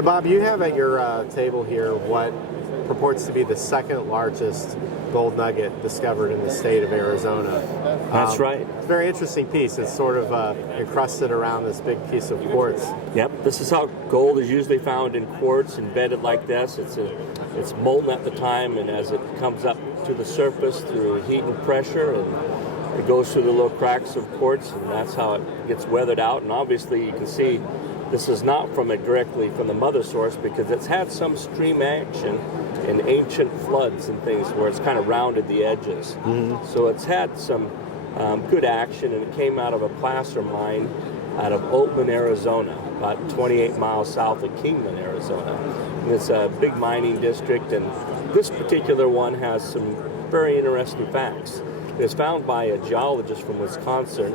So Bob, you have at your table here what purports to be the second largest gold nugget discovered in the state of Arizona. That's right. It's a very interesting piece. It's sort of encrusted around this big piece of quartz. Yep, this is how gold is usually found in quartz, embedded like this. It's molten at the time, and as it comes up to the surface through heat and pressure, and it goes through the little cracks of quartz, and that's how it gets weathered out. And obviously you can see this is not directly from the mother source, because it's had some stream action in ancient floods and things where it's kind of rounded the edges. So it's had some good action, and it came out of a placer mine out of Oatman, Arizona, about 28 miles south of Kingman, Arizona. And it's a big mining district, and this particular one has some very interesting facts. It was found by a geologist from Wisconsin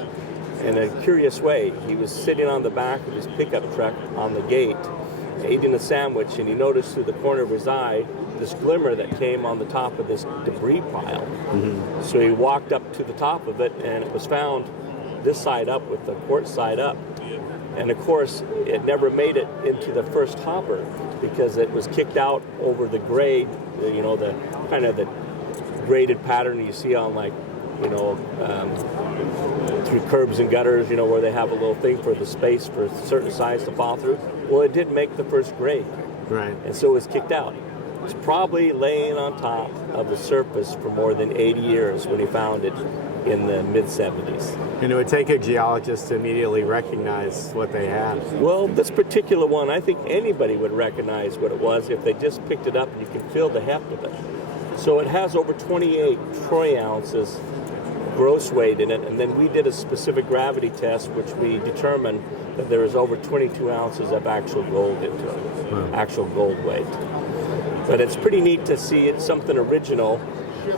in a curious way. He was sitting on the back of his pickup truck on the gate, eating a sandwich, and he noticed through the corner of his eye this glimmer that came on the top of this debris pile. So he walked up to the top of it, and it was found this side up with the quartz side up. And of course, it never made it into the first hopper because it was kicked out over the grade, you know, the kind of the graded pattern you see on, like, you know, through curbs and gutters, you know, where they have a little thing for the space for a certain size to fall through. Well, it didn't make the first grade. Right. And so it was kicked out. It's probably laying on top of the surface for more than 80 years when he found it in the mid-70s. And it would take a geologist to immediately recognize what they had. Well, this particular one, I think anybody would recognize what it was if they just picked it up, and you can feel the heft of it. So it has over 28 troy ounces gross weight in it, and then we did a specific gravity test which we determined that there is over 22 ounces of actual gold into it, actual gold weight. But it's pretty neat to see it's something original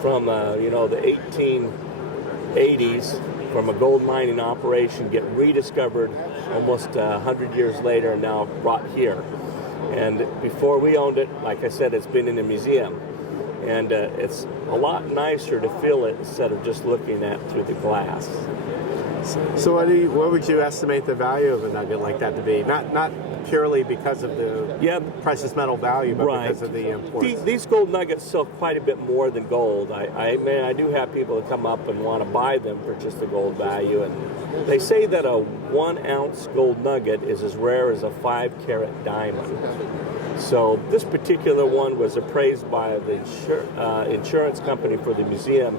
from you know, the 1880s, from a gold mining operation, get rediscovered almost 100 years later and now brought here. And before we owned it, like I said, it's been in a museum. And it's a lot nicer to feel it instead of just looking at through the glass. So what would you estimate the value of a nugget like that to be? Not purely because of the precious metal value, but because of the imports. These gold nuggets sell quite a bit more than gold. I do have people that come up and want to buy them for just the gold value, and they say that a 1 ounce gold nugget is as rare as a 5-carat diamond. So this particular one was appraised by the insurance company for the museum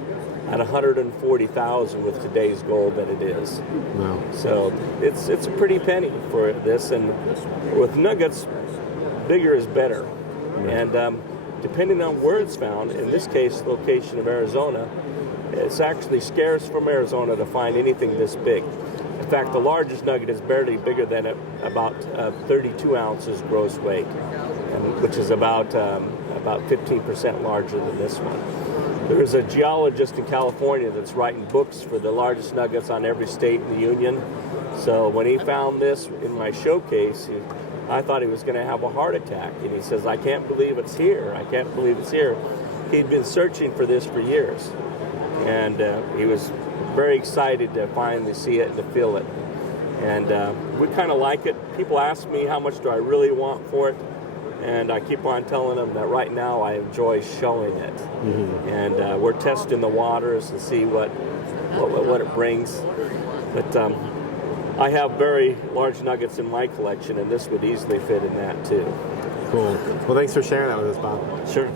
at $140,000 with today's gold that it is. Wow. So it's a pretty penny for this, and with nuggets, bigger is better. And depending on where it's found, in this case, location of Arizona, it's actually scarce from Arizona to find anything this big. In fact, the largest nugget is barely bigger than about 32 ounces gross weight, which is about 15% larger than this one. There's a geologist in California that's writing books for the largest nuggets on every state in the union. So when he found this in my showcase, I thought he was going to have a heart attack. And he says, "I can't believe it's here. I can't believe it's here." He'd been searching for this for years. And he was very excited to finally see it and to feel it. And we kind of like it. People ask me how much do I really want for it. And I keep on telling them that right now I enjoy showing it. And we're testing the waters to see what it brings. But I have very large nuggets in my collection, and this would easily fit in that too. Cool. Well, thanks for sharing that with us, Bob. Sure.